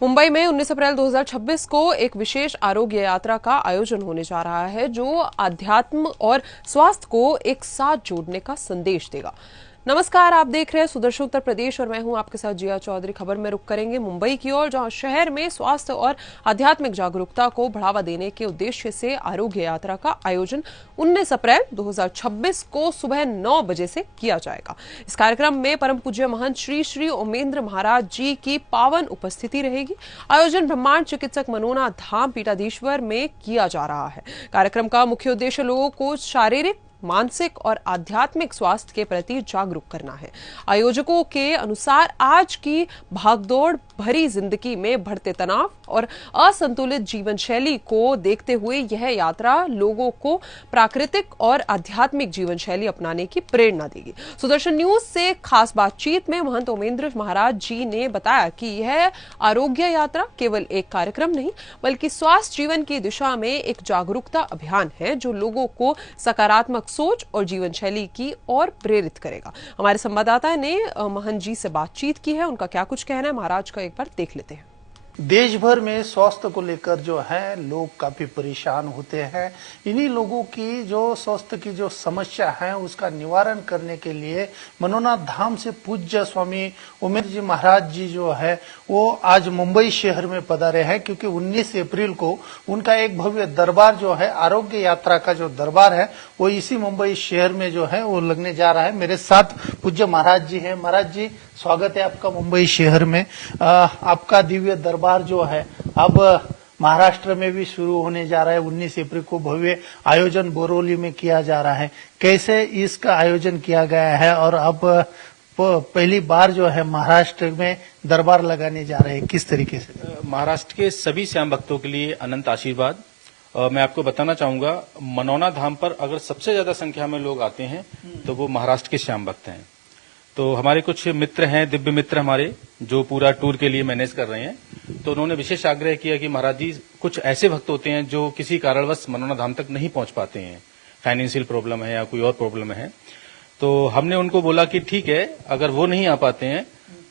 मुंबई में 19 अप्रैल 2026 को एक विशेष आरोग्य यात्रा का आयोजन होने जा रहा है जो अध्यात्म और स्वास्थ्य को एक साथ जोड़ने का संदेश देगा। नमस्कार, आप देख रहे हैं सुदर्शन उत्तर प्रदेश और मैं हूं आपके साथ जिया चौधरी। खबर में रुक करेंगे मुंबई की ओर, जहां शहर में स्वास्थ्य और आध्यात्मिक जागरूकता को बढ़ावा देने के उद्देश्य से आरोग्य यात्रा का आयोजन 19 अप्रैल 2026 को सुबह 9 बजे से किया जाएगा। इस कार्यक्रम में परम पूज्य महंत श्री श्री ओमेंद्र महाराज जी की पावन उपस्थिति रहेगी। आयोजन ब्रह्मांड चिकित्सक मनोना धाम पीठाधीश्वर में किया जा रहा है। कार्यक्रम का मुख्य उद्देश्य लोगों को शारीरिक, मानसिक और आध्यात्मिक स्वास्थ्य के प्रति जागरूक करना है। आयोजकों के अनुसार आज की भागदौड़ भरी जिंदगी में बढ़ते तनाव और असंतुलित जीवन शैली को देखते हुए यह यात्रा लोगों को प्राकृतिक और आध्यात्मिक जीवन शैली अपनाने की प्रेरणा देगी। सुदर्शन न्यूज से खास बातचीत में महंत ओमेंद्र महाराज जी ने बताया कि यह आरोग्य यात्रा केवल एक कार्यक्रम नहीं बल्कि स्वास्थ्य जीवन की दिशा में एक जागरूकता अभियान है जो लोगों को सकारात्मक सोच और जीवन शैली की ओर प्रेरित करेगा। हमारे संवाददाता ने महंत जी से बातचीत की है, उनका क्या कुछ कहना है महाराज का एक बार देख लेते हैं। देश भर में स्वास्थ्य को लेकर जो है लोग काफी परेशान होते हैं। इन्हीं लोगों की जो स्वास्थ्य की जो समस्या है उसका निवारण करने के लिए मनोना धाम से पूज्य स्वामी ओमेंद्र जी महाराज जी जो है वो आज मुंबई शहर में पधारे हैं, क्योंकि 19 अप्रैल को उनका एक भव्य दरबार जो है, आरोग्य यात्रा का जो दरबार है वो इसी मुंबई शहर में जो है वो लगने जा रहा है। मेरे साथ पूज्य महाराज जी हैं। महाराज जी, स्वागत है आपका मुंबई शहर में। आपका दिव्य दरबार जो है अब महाराष्ट्र में भी शुरू होने जा रहा है। 19 अप्रैल को भव्य आयोजन बोरोली में किया जा रहा है। कैसे इसका आयोजन किया गया है और अब पहली बार जो है महाराष्ट्र में दरबार लगाने जा रहे हैं, किस तरीके से? महाराष्ट्र के सभी श्याम भक्तों के लिए अनंत आशीर्वाद। मैं आपको बताना चाहूंगा, मनोना धाम पर अगर सबसे ज्यादा संख्या में लोग आते हैं तो वो महाराष्ट्र के श्याम भक्त हैं। तो हमारे कुछ मित्र हैं, दिव्य मित्र हमारे, जो पूरा टूर के लिए मैनेज कर रहे हैं। तो उन्होंने विशेष आग्रह किया कि महाराज जी, कुछ ऐसे भक्त होते हैं जो किसी कारणवश मनोना धाम तक नहीं पहुंच पाते हैं, फाइनेंशियल प्रॉब्लम है या कोई और प्रॉब्लम है। तो हमने उनको बोला कि ठीक है, अगर वो नहीं आ पाते हैं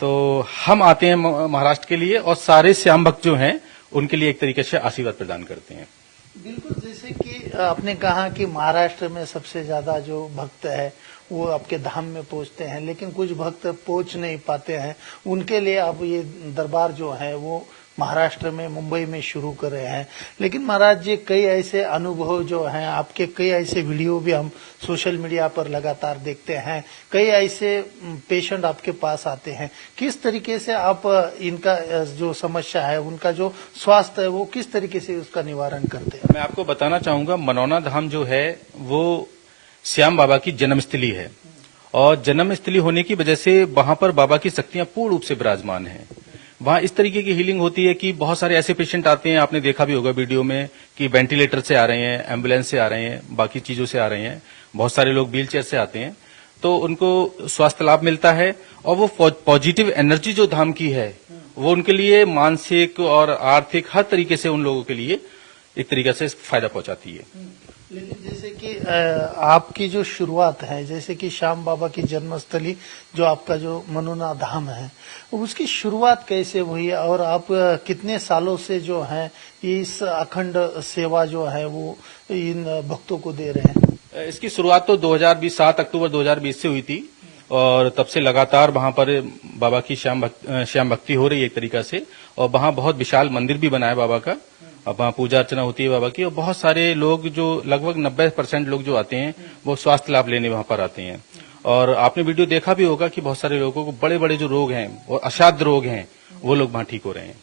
तो हम आते हैं महाराष्ट्र के लिए और सारे श्याम भक्त जो हैं उनके लिए एक तरीके से आशीर्वाद प्रदान करते हैं। बिल्कुल, जैसे कि आपने कहा कि महाराष्ट्र में सबसे ज्यादा जो भक्त है वो आपके धाम में पहुंचते हैं, लेकिन कुछ भक्त पहुंच नहीं पाते हैं। उनके लिए आप ये दरबार जो है वो महाराष्ट्र में, मुंबई में शुरू कर रहे हैं। लेकिन महाराज जी, कई ऐसे अनुभव जो हैं आपके, कई ऐसे वीडियो भी हम सोशल मीडिया पर लगातार देखते हैं, कई ऐसे पेशेंट आपके पास आते हैं। किस तरीके से आप इनका जो समस्या है, उनका जो स्वास्थ्य है, वो किस तरीके से उसका निवारण करते हैं? मैं आपको बताना चाहूंगा, मनोना धाम जो है वो श्याम बाबा की जन्मस्थली है और जन्मस्थली होने की वजह से वहां पर बाबा की शक्तियां पूर्ण रूप से विराजमान हैं। वहां इस तरीके की हीलिंग होती है कि बहुत सारे ऐसे पेशेंट आते हैं, आपने देखा भी होगा वीडियो में, कि वेंटिलेटर से आ रहे हैं, एम्बुलेंस से आ रहे हैं, बाकी चीजों से आ रहे हैं। बहुत सारे लोग व्हील चेयर से आते हैं, तो उनको स्वास्थ्य लाभ मिलता है और वो पॉजिटिव एनर्जी जो धाम की है वो उनके लिए मानसिक और आर्थिक हर तरीके से उन लोगों के लिए एक तरीके से फायदा पहुंचाती है। लेकिन जैसे कि आपकी जो शुरुआत है, जैसे कि श्याम बाबा की जन्मस्थली जो आपका जो मनोना धाम है, उसकी शुरुआत कैसे हुई और आप कितने सालों से जो है इस अखंड सेवा जो है वो इन भक्तों को दे रहे हैं? इसकी शुरुआत तो 2020 7 अक्टूबर 2020 से हुई थी और तब से लगातार वहां पर बाबा की श्याम भक्ति हो रही है एक तरीका से। और वहां बहुत विशाल मंदिर भी बना है बाबा का, अब वहाँ पूजा अर्चना होती है बाबा की। और बहुत सारे लोग, जो लगभग 90% लोग जो आते हैं वो स्वास्थ्य लाभ लेने वहां पर आते हैं। और आपने वीडियो देखा भी होगा कि बहुत सारे लोगों को बड़े बड़े जो रोग हैं और असाध्य रोग हैं वो लोग वहां ठीक हो रहे हैं।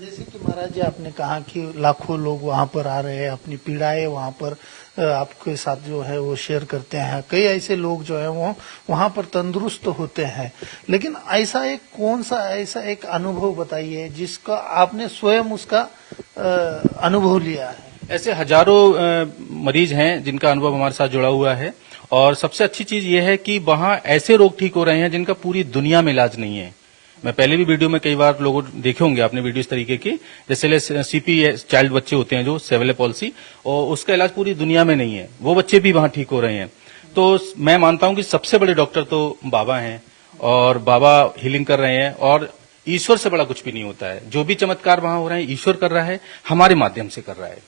जैसे कि महाराज जी, आपने कहा कि लाखों लोग वहां पर आ रहे हैं, अपनी पीड़ाएं वहां पर आपके साथ जो है वो शेयर करते हैं। कई ऐसे लोग जो है वो वहां पर तंदुरुस्त होते हैं। लेकिन ऐसा एक कौन सा ऐसा एक अनुभव बताइए जिसका आपने स्वयं उसका अनुभव लिया है? ऐसे हजारों मरीज हैं जिनका अनुभव हमारे साथ जुड़ा हुआ है। और सबसे अच्छी चीज ये है कि वहां ऐसे रोग ठीक हो रहे हैं जिनका पूरी दुनिया में इलाज नहीं है। मैं पहले भी वीडियो में कई बार लोगों देखे होंगे आपने वीडियो इस तरीके की, जैसे सीपी चाइल्ड बच्चे होते हैं जो सेवेले पॉलिसी, और उसका इलाज पूरी दुनिया में नहीं है, वो बच्चे भी वहां ठीक हो रहे हैं। तो मैं मानता हूं कि सबसे बड़े डॉक्टर तो बाबा हैं और बाबा हीलिंग कर रहे हैं। और ईश्वर से बड़ा कुछ भी नहीं होता है। जो भी चमत्कार वहां हो रहे हैं ईश्वर कर रहा है, हमारे माध्यम से कर रहा है।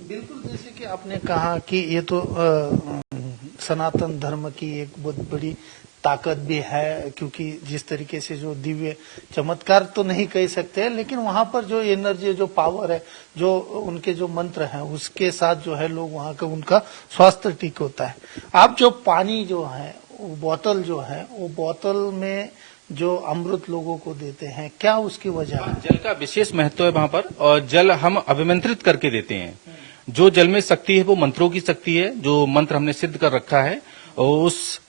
बिल्कुल, जैसे कि आपने कहा कि ये तो सनातन धर्म की एक बहुत बड़ी ताकत भी है, क्योंकि जिस तरीके से जो दिव्य चमत्कार तो नहीं कह सकते, लेकिन वहां पर जो एनर्जी, जो पावर है, जो उनके जो मंत्र हैं, उसके साथ जो है लोग वहां का उनका स्वास्थ्य ठीक होता है। आप जो पानी जो है, वो बोतल जो है, वो बोतल में जो अमृत लोगों को देते हैं, क्या उसकी वजह है? जल का विशेष महत्व है वहां पर, और जल हम अभिमंत्रित करके देते हैं। जो जल में शक्ति है वो मंत्रों की शक्ति है, जो मंत्र हमने सिद्ध कर रखा है, और उस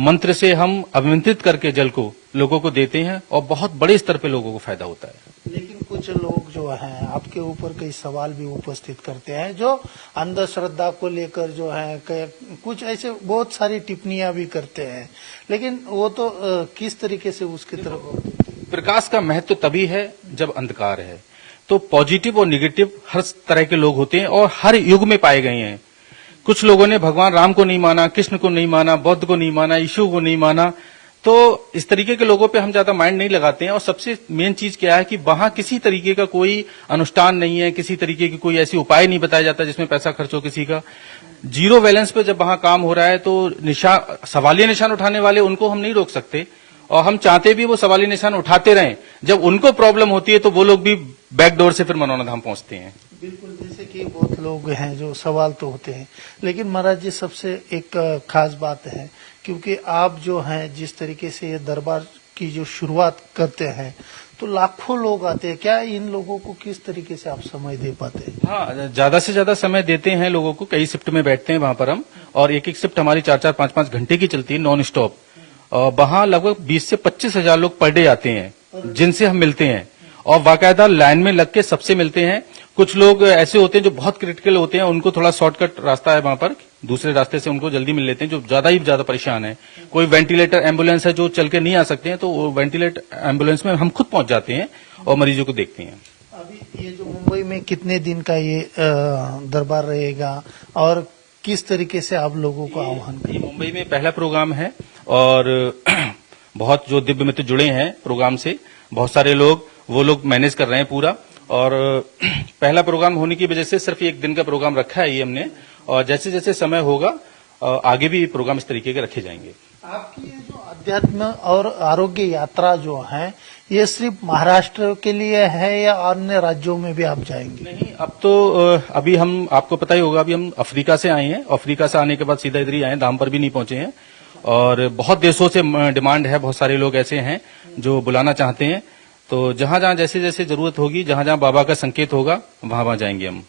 मंत्र से हम अभिमंत्रित करके जल को लोगों को देते हैं, और बहुत बड़े स्तर पे लोगों को फायदा होता है। लेकिन कुछ लोग जो हैं आपके ऊपर कई सवाल भी उपस्थित करते हैं, जो अंधश्रद्धा को लेकर जो है कुछ ऐसे बहुत सारी टिप्पणियां भी करते हैं, लेकिन वो तो किस तरीके से उसकी तरफ? प्रकाश का महत्व तभी है जब अंधकार है। तो पॉजिटिव और निगेटिव हर तरह के लोग होते हैं और हर युग में पाए गए हैं। कुछ लोगों ने भगवान राम को नहीं माना, कृष्ण को नहीं माना, बौद्ध को नहीं माना, यीशु को नहीं माना। तो इस तरीके के लोगों पे हम ज्यादा माइंड नहीं लगाते हैं। और सबसे मेन चीज क्या है कि वहां किसी तरीके का कोई अनुष्ठान नहीं है, किसी तरीके की कोई ऐसी उपाय नहीं बताया जाता जिसमें पैसा खर्च हो किसी का। जीरो बैलेंस पे जब वहां काम हो रहा है तो सवालिया निशान उठाने वाले उनको हम नहीं रोक सकते, और हम चाहते भी वो सवालिया निशान उठाते रहें। जब उनको प्रॉब्लम होती है तो वो लोग भी बैकडोर से फिर मनोना धाम पहुंचते हैं। बिल्कुल, जैसे कि बहुत लोग हैं जो सवाल तो होते हैं, लेकिन महाराज जी सबसे एक खास बात है, क्योंकि आप जो हैं जिस तरीके से ये दरबार की जो शुरुआत करते हैं तो लाखों लोग आते हैं, क्या इन लोगों को किस तरीके से आप समय दे पाते हैं? हाँ, ज्यादा से ज्यादा समय देते हैं लोगों को। कई शिफ्ट में बैठते हैं वहां पर हम, और एक एक शिफ्ट हमारी 4-4, 5-5 घंटे की चलती है, नॉन स्टॉप। वहां लगभग 20 से 25 हजार लोग पर डे आते हैं जिनसे हम मिलते हैं, और बाकायदा लाइन में लग के सबसे मिलते हैं। कुछ लोग ऐसे होते हैं जो बहुत क्रिटिकल होते हैं, उनको थोड़ा शॉर्टकट रास्ता है वहां पर, दूसरे रास्ते से उनको जल्दी मिल लेते हैं। जो ज्यादा परेशान है, कोई वेंटिलेटर एम्बुलेंस है जो चल के नहीं आ सकते हैं, तो वो वेंटिलेटर एम्बुलेंस में हम खुद पहुंच जाते हैं और मरीजों को देखते हैं। अभी ये जो मुंबई में कितने दिन का ये दरबार रहेगा और किस तरीके से आप लोगों को आह्वान करें? मुंबई में पहला प्रोग्राम है, और बहुत जो दिव्य मित्र जुड़े हैं प्रोग्राम से, बहुत सारे लोग वो लोग मैनेज कर रहे हैं पूरा। और पहला प्रोग्राम होने की वजह से सिर्फ एक दिन का प्रोग्राम रखा है ये हमने, और जैसे जैसे समय होगा आगे भी प्रोग्राम इस तरीके के रखे जाएंगे। आपकी ये जो अध्यात्म और आरोग्य यात्रा जो है, ये सिर्फ महाराष्ट्र के लिए है या अन्य राज्यों में भी आप जाएंगे? नहीं, अब तो अभी हम, आपको पता ही होगा, अभी हम अफ्रीका से आए हैं। अफ्रीका से आने के बाद सीधा इधर ही आए, धाम पर भी नहीं पहुंचे हैं। और बहुत देशों से डिमांड है, बहुत सारे लोग ऐसे हैं जो बुलाना चाहते हैं। तो जहां जहां जैसे जैसे जरूरत होगी, जहां जहां बाबा का संकेत होगा, वहां वहां जाएंगे हम।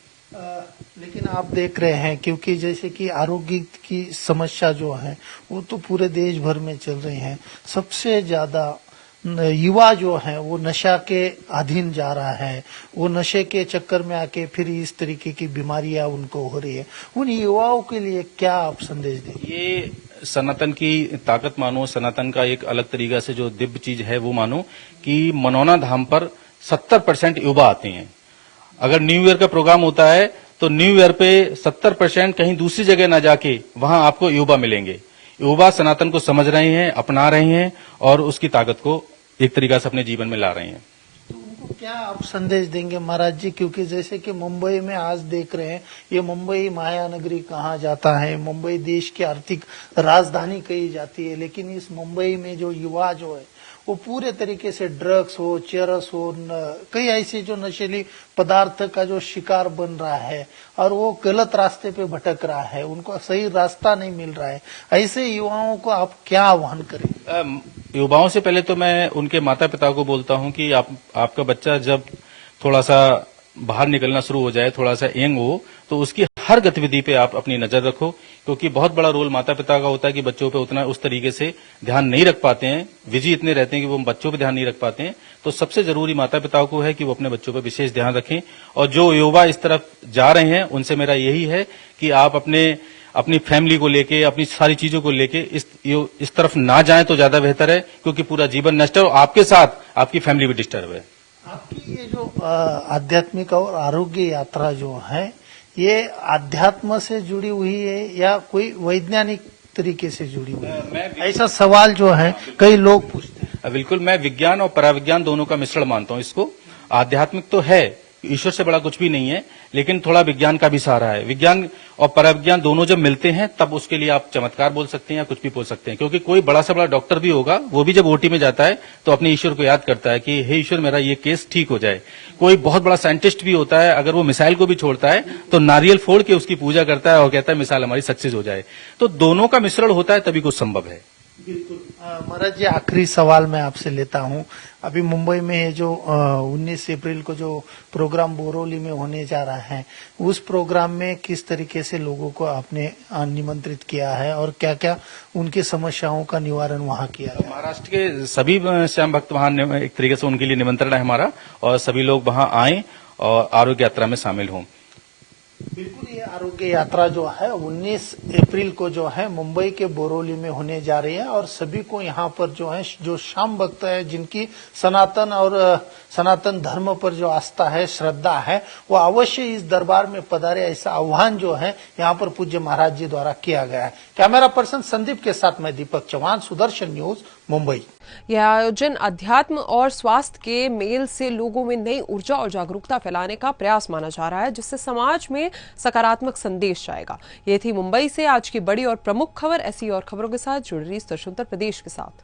लेकिन आप देख रहे हैं, क्योंकि जैसे कि आरोग्य की समस्या जो है वो तो पूरे देश भर में चल रही है, सबसे ज्यादा युवा जो है वो नशा के अधीन जा रहा है, वो नशे के चक्कर में आके फिर इस तरीके की बीमारियां उनको हो रही है। उन युवाओं के लिए क्या आप संदेश देंगे? ये सनातन की ताकत मानो, सनातन का एक अलग तरीका से जो दिव्य चीज है वो मानो कि मनोना धाम पर 70% युवा आते हैं। अगर न्यू ईयर का प्रोग्राम होता है तो न्यू ईयर पे 70% कहीं दूसरी जगह ना जाके वहां आपको युवा मिलेंगे। युवा सनातन को समझ रहे हैं, अपना रहे हैं, और उसकी ताकत को एक तरीका से अपने जीवन में ला रहे हैं। तो उनको क्या आप संदेश देंगे महाराज जी? क्योंकि जैसे कि मुंबई में आज देख रहे हैं, ये मुंबई माया नगरी कहा जाता है, मुंबई देश की आर्थिक राजधानी कही जाती है, लेकिन इस मुंबई में जो युवा जो है वो पूरे तरीके से ड्रग्स हो, चरस हो, कई ऐसे जो नशीली पदार्थ का जो शिकार बन रहा है, और वो गलत रास्ते पे भटक रहा है, उनको सही रास्ता नहीं मिल रहा है। ऐसे युवाओं को आप क्या आह्वान करें? युवाओं से पहले तो मैं उनके माता पिता को बोलता हूं कि आपका बच्चा जब थोड़ा सा बाहर निकलना शुरू हो जाए, थोड़ा सा यंग हो, तो उसकी हर गतिविधि पे आप अपनी नजर रखो, क्योंकि बहुत बड़ा रोल माता पिता का होता है कि बच्चों पे उतना उस तरीके से ध्यान नहीं रख पाते हैं, बिजी इतने रहते हैं कि वो बच्चों पे ध्यान नहीं रख पाते हैं। तो सबसे जरूरी माता पिता को है कि वो अपने बच्चों पे विशेष ध्यान रखें। और जो युवा इस तरफ जा रहे हैं उनसे मेरा यही है कि आप अपनी फैमिली को लेके, अपनी सारी चीजों को लेके इस तरफ ना जाएं तो ज्यादा बेहतर है, क्योंकि पूरा जीवन नष्ट है और आपके साथ आपकी फैमिली भी डिस्टर्ब है। आपकी ये जो आध्यात्मिक और आरोग्य यात्रा जो है, ये आध्यात्म से जुड़ी हुई है या कोई वैज्ञानिक तरीके से जुड़ी हुई है? ऐसा सवाल जो है कई लोग पूछते हैं। बिल्कुल, मैं विज्ञान और पराविज्ञान दोनों का मिश्रण मानता हूं इसको। आध्यात्मिक तो है, ईश्वर से बड़ा कुछ भी नहीं है, लेकिन थोड़ा विज्ञान का भी सहारा है। विज्ञान और पराविज्ञान दोनों जब मिलते हैं तब उसके लिए आप चमत्कार बोल सकते हैं या कुछ भी बोल सकते हैं। क्योंकि कोई बड़ा से बड़ा डॉक्टर भी होगा, वो भी जब ओटी में जाता है तो अपने ईश्वर को याद करता है कि हे ईश्वर, मेरा ये केस ठीक हो जाए। कोई बहुत बड़ा साइंटिस्ट भी होता है, अगर वो मिसाइल को भी छोड़ता है तो नारियल फोड़ के उसकी पूजा करता है और कहता है मिसाइल हमारी सक्सेस हो जाए। तो दोनों का मिश्रण होता है तभी कुछ संभव है। बिल्कुल। महाराज जी, आखिरी सवाल मैं आपसे लेता हूं। अभी मुंबई में जो 19 अप्रैल को जो प्रोग्राम बोरोली में होने जा रहा है, उस प्रोग्राम में किस तरीके से लोगों को आपने निमंत्रित किया है और क्या क्या उनकी समस्याओं का निवारण वहां किया है? महाराष्ट्र के सभी श्याम भक्त वहां एक तरीके से उनके लिए निमंत्रण है हमारा, और सभी लोग वहां आए और आरोग्य यात्रा में शामिल हों। बिल्कुल, ये आरोग्य यात्रा जो है 19 अप्रैल को जो है मुंबई के बोरोली में होने जा रही है और सभी को यहाँ पर जो है, जो श्याम भक्त है, जिनकी सनातन और सनातन धर्म पर जो आस्था है, श्रद्धा है, वो अवश्य इस दरबार में पधारे, ऐसा आह्वान जो है यहाँ पर पूज्य महाराज जी द्वारा किया गया है। कैमरा पर्सन संदीप के साथ मैं दीपक चौहान, सुदर्शन न्यूज, मुंबई। यह आयोजन अध्यात्म और स्वास्थ्य के मेल से लोगों में नई ऊर्जा और जागरूकता फैलाने का प्रयास माना जा रहा है, जिससे समाज में सकारात्मक संदेश जाएगा। ये थी मुंबई से आज की बड़ी और प्रमुख खबर। ऐसी और खबरों के साथ जुड़ रही उत्तर प्रदेश के साथ।